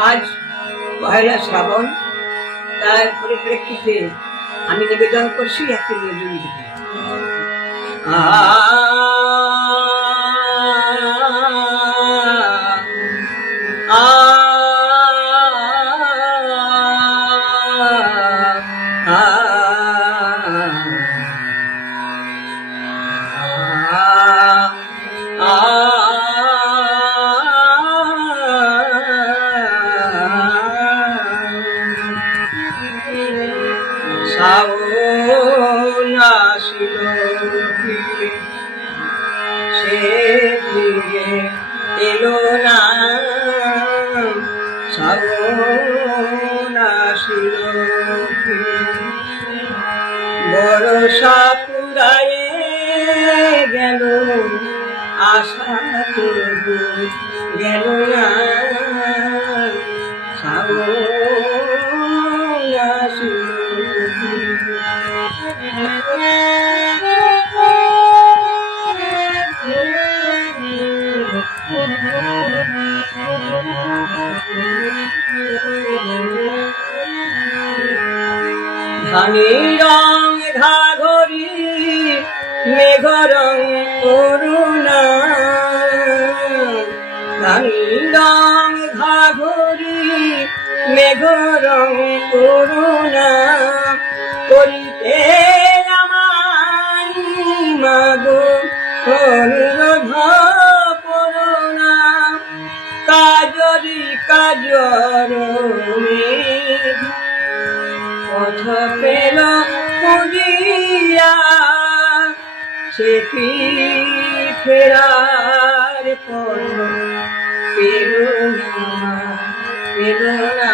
আজ পয়লা শ্রাবণ তার পরিপ্রেক্ষিতে আমি নিবেদন করছি একটি নিয়ে আ পুরায়ে গেল আশা তবু গেল না। শ্রাবণ আসিল। ধানি মেঘ রং করুণা। ধানি রং ঘাঘরি মেঘ রং করুণা। করিতে সে কি ফেরার পথ পেল না পেল না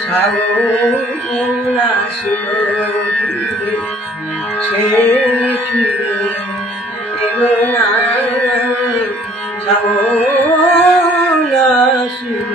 শ্রাবণ আসিল সে ফিরে পেল না আসিল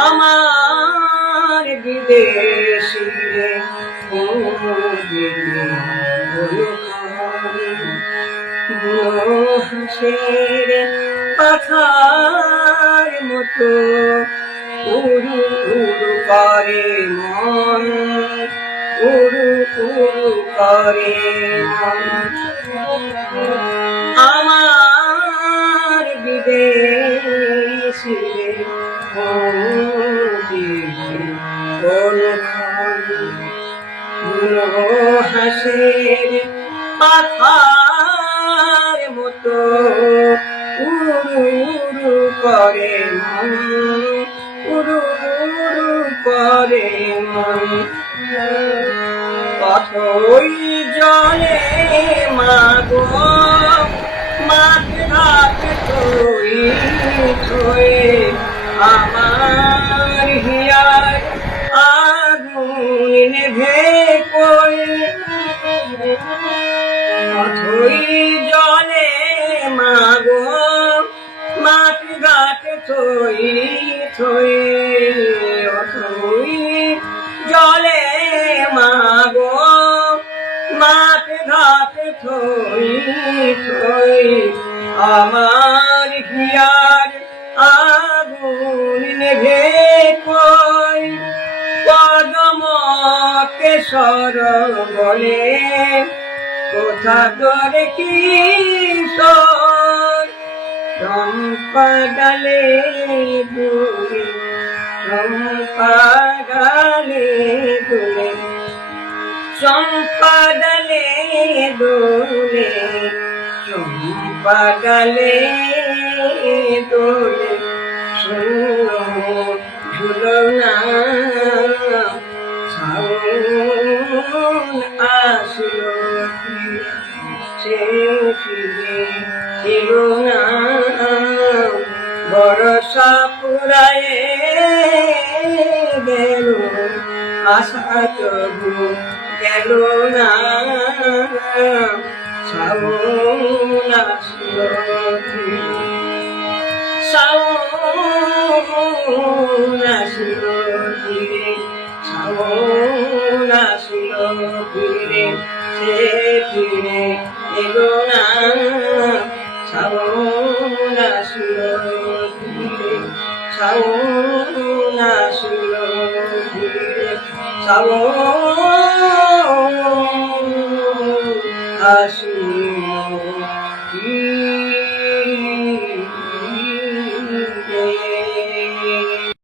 আমার বিদেশি হাসের পাখার মতো উড়ু উড়ু করে মন। উড়ু উড়ু করে আমার বিদেশি হাসের পাখার মতো উড়ু উড়ু করে মন। উড়ু করে মন। জলে মাগো মাঠ ঘাট তুই আমার হিয়ার আগুন নেভে থই থই অথই জলে মাগো, মাঠ ঘাট থই থই, আমার হিয়ার আগুন নেভে কই কদম কেশর বলে কোথা তোর কিশোর চম্পা ডালে দুলে চম্পা ডালে দোলে চম্পা ডালে দোলে ঝুলনা আসলো সে ফিরে এলো না। বরসা পুরায়ে গেল আশা তবু গেল না। শ্রাবণ শ্রাবণ আসলো শ্রাবণ আসলো শ্রাবণ আসলো